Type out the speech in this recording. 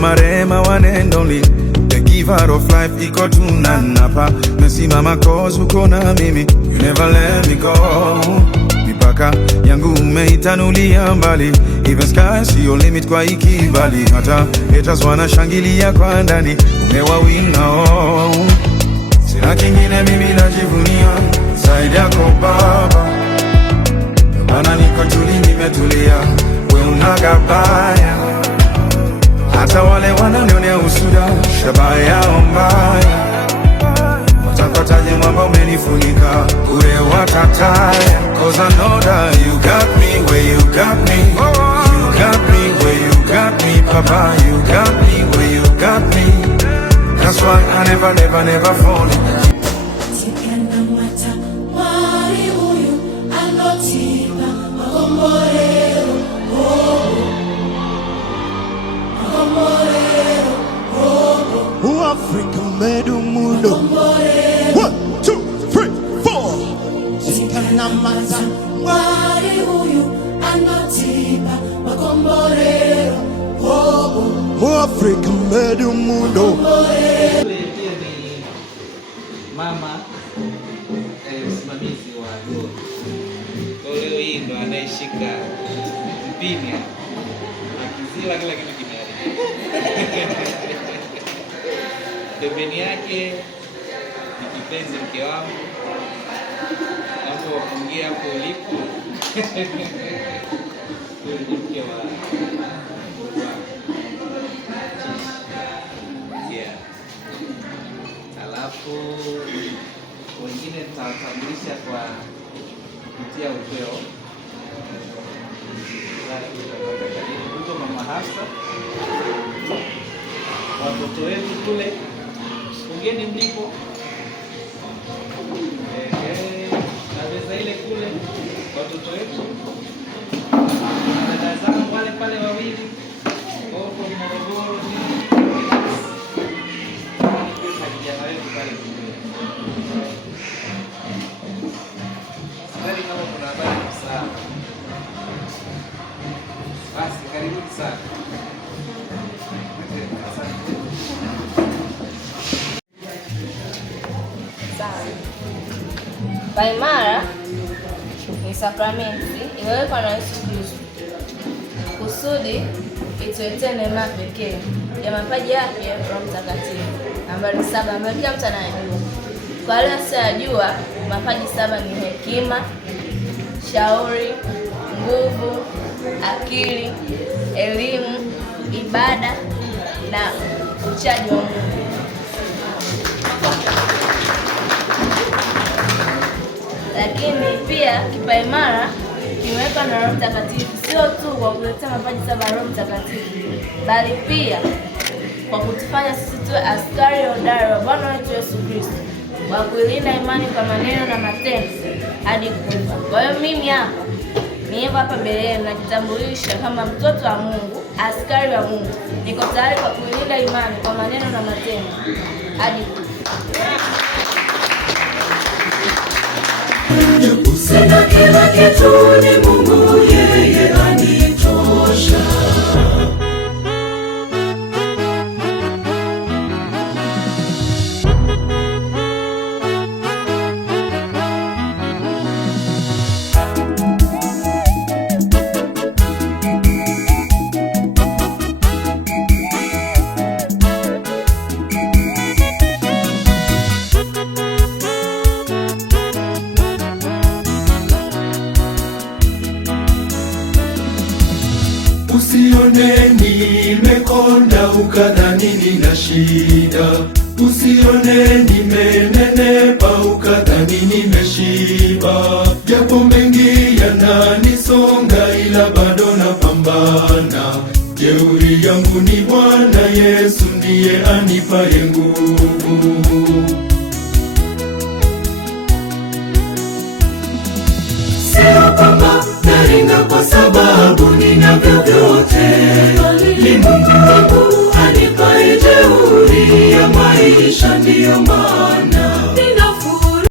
Marema one and only, the giver of life, iko tunanapa. Mesimama cause uko na mimi, you never let me go. Mipaka yangu umeitanulia mbali, even sky see your limit kwa ikibali. Hata haters wanashangilia kwa ndani, umewawinga oh. Sina kingine mimi najivunia zaidi yako Baba, maana niko tuli nimetulia, we unagabaya. Hata wale wananionea usuda, shabaha yao mbaya. Watapataje mwamba umenifunika, ure watataya. Cause I know that you got me where you got me. You got me where you got me, Papa. You got me where you got me. That's why I never fall. Africa medu mundo. 1, 2, 3, 4. Sikana maza wari huyu anotiba makomborero. Africa medu mundo. Mama msimamizi wa goli. Kwa leo hii ndo anaishika mpini akizila kila kitu kimeharibika. Pembeni yake ni kipenzi mke wangu Hapo wapungia hapo ulipo. Huyu ni mke wa yeah. Alafu wengine tutawatambulisha kwa kupitia upeo. Huko Mama Hafsa, watoto wetu kule, ungeni mlipo. Na beza ile kule, watoto wetu. Na dada zangu wale pale wawili, huko Morogoro ni kijana wetu pale kule. Sidhani kama kuna habari kusaa. Basi karibuni sana. Paimara ni sakramenti iliyowekwa na Yesu Kristo kusudi ituletee neema pekee ya mapaji yake Roho Mtakatifu. Nambari 7 ambayo kila mtu anayajua. Kwa wale wasiojua, mapaji 7 ni hekima, shauri, nguvu, akili, elimu, ibada na uchaji wa Mungu. Lakini pia kipaimara kimewekwa na Roho Mtakatifu sio tu kwa kuletea mapaji 7 ya Roho Mtakatifu, bali pia kwa kutufanya sisi tuwe askari hodari wa Bwana wetu Yesu Kristo, wa kuilinda imani kwa maneno na matendo hadi kufa. Kwa hiyo mimi hapa mbele yenu najitambulisha kama mtoto wa Mungu, askari wa Mungu. Niko tayari kwa kuilinda imani kwa maneno na matendo hadi kufa. Sina kila kitu, ni Mungu yeye anitosha. Usione nimekonda ukadhani nina shida, usione nimenenepa ukadhani nimeshiba. Japo mengi yananisonga ila bado napambana. Jeuri yangu ni Bwana Yesu, ndiye anipaye nguvu. Sio kwamba naringa kwa sababu nina vyovyote, ni Mungu wangu anipaye jeuri ya maisha, ndiyo maana